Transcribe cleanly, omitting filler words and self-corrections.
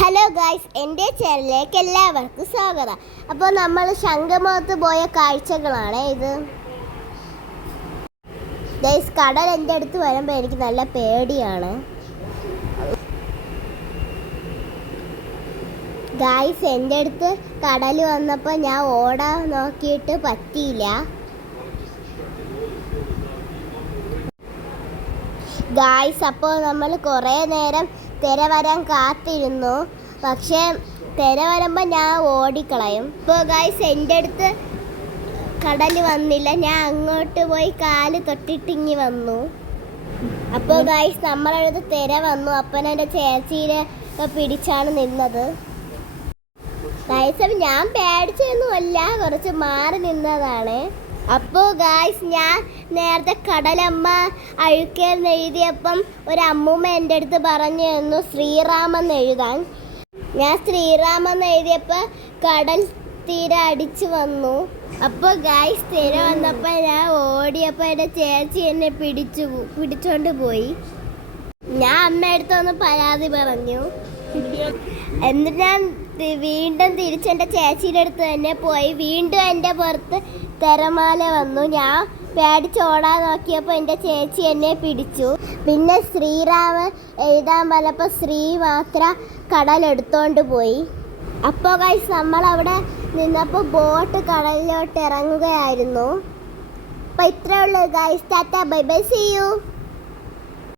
Hello guys, എൻ്റെ ചാനലിലേക്ക് എല്ലാവർക്കും സ്വാഗതം. അപ്പോൾ നമ്മൾ ശംഖുമുഖത്ത് പോയ കാഴ്ചകളാണ് ഇത്. ഗായ്സ്, കടൽ എൻ്റെ അടുത്ത് വരുമ്പോൾ എനിക്ക് നല്ല പേടിയാണ്. ഗായ്സ്, എൻ്റെ അടുത്ത് കടൽ വന്നപ്പോൾ ഞാൻ ഓടാൻ നോക്കിയിട്ട് പറ്റിയില്ല. ഗായ്സ്, അപ്പോൾ നമ്മൾ കുറേ നേരം തിര വരാൻ കാത്തിരുന്നു. പക്ഷേ തിര വരുമ്പോൾ ഞാൻ ഓടിക്കളയും. ഇപ്പോൾ ഗായ്സ്, എൻ്റെ അടുത്ത് കടൽ വന്നില്ല. ഞാൻ അങ്ങോട്ട് പോയി കാല് തൊട്ടിട്ടിങ്ങി വന്നു. അപ്പോൾ ഗായ്സ്, നമ്മളടുത്ത് തിര വന്നു. അപ്പം എൻ്റെ ചേച്ചീനെ പിടിച്ചാണ് നിന്നത്. ഗായ്സ്, ഞാൻ പേടിച്ചൊന്നുമല്ല, കുറച്ച് മാറി നിന്നതാണ്. അപ്പോൾ ഗായ്സ്, ഞാൻ നേരത്തെ കടലമ്മ അഴുക്കെന്ന് എഴുതിയപ്പം ഒരു അമ്മൂമ്മ എൻ്റെ അടുത്ത് പറഞ്ഞു തന്നു ശ്രീറാമെന്ന് എഴുതാൻ. ഞാൻ ശ്രീറാമെന്ന് എഴുതിയപ്പോൾ കടൽ തീര അടിച്ചു വന്നു. അപ്പോൾ ഗായ്സ്, തിര വന്നപ്പോൾ ഞാൻ ഓടിയപ്പോൾ എൻ്റെ ചേച്ചി എന്നെ പിടിച്ചോണ്ട് പോയി. ഞാൻ അമ്മയടുത്തൊന്ന് പരാതി പറഞ്ഞു. എന്നിട്ട് ഞാൻ വീണ്ടും തിരിച്ചെൻ്റെ ചേച്ചിയുടെ അടുത്ത് തന്നെ പോയി. വീണ്ടും എൻ്റെ പുറത്ത് തിരമാല വന്നു. ഞാൻ പേടിച്ചോടാൻ നോക്കിയപ്പോൾ എൻ്റെ ചേച്ചി എന്നെ പിടിച്ചു. പിന്നെ ശ്രീരാമൻ എഴുതാൻ പറഞ്ഞപ്പോൾ ശ്രീ മാത്രം കടലെടുത്തോണ്ട് പോയി. അപ്പോൾ ഗൈസ്, നമ്മളവിടെ നിന്നപ്പോൾ ബോട്ട് കടലിലോട്ട് ഇറങ്ങുകയായിരുന്നു. അപ്പോൾ ഇത്രയേ ഉള്ളൂ guys. Tata, bye bye, see U.